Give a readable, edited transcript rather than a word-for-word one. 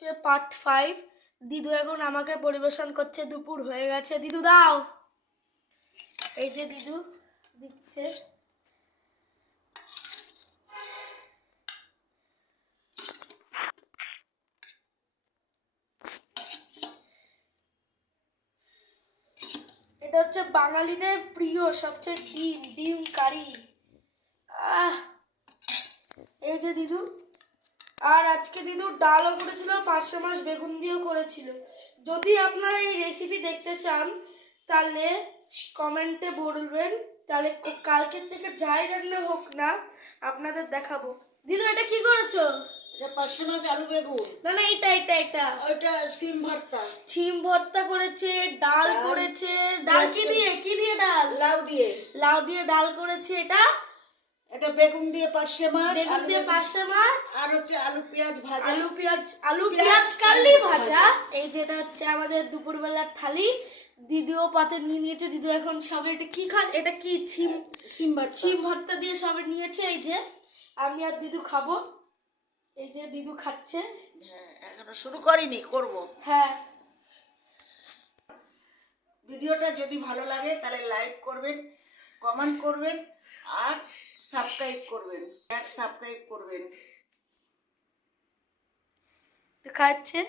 হচ্ছে পার্ট 5। দিদু এখন আমাকে পরিবেশন করছে, দুপুর হয়ে গেছে। দিদু দাও। এই যে দিদু দিচ্ছে। এটা হচ্ছে বাঙালিদের প্রিয় সবচেয়ে ডিম কারি। এই যে দিদু। আর আজকে দিদু ডালও করেছিল, পার্শে মাছ বেগুন দিয়েও করেছিল। যদি আপনারা এই রেসিপি দেখতে চান তাহলে কমেন্টে বলবেন, তাহলে কালকের থেকে যাই রান্না হোক না আপনাদের দেখাবো। দিদু এটা কি করেছো? এটা পার্শে মাছ আলু বেগুন। না না, এটা ওইটা সিম ভর্তা। সিম ভর্তা করেছে, ডাল করেছে। ডাল কি দিয়ে ডাল? লাউ দিয়ে ডাল করেছে। এটা বেগুন দিয়ে পার্শে মাছ, বেগুন দিয়ে পার্শে মাছ, আর হচ্ছে আলু পেঁয়াজ ভাজা, আলু পেঁয়াজ কালি ভাজা। এই যেটা হচ্ছে আমাদের দুপুরবেলার থালি। দিদিও পাতে নিয়ে নিয়েছে। দিদি এখন সবে এটা কি খান, এটা কি সিম ভর্তা দিয়ে সবে নিয়েছে। এই যে আমি আর দিদু খাবো। এই যে দিদু খাচ্ছে। হ্যাঁ, এখনো শুরু করিনি, করব। হ্যাঁ, ভিডিওটা যদি ভালো লাগে তাহলে লাইক করবেন, কমেন্ট করবেন আর সাবস্ক্রাইব করবেন। খাচ্ছে।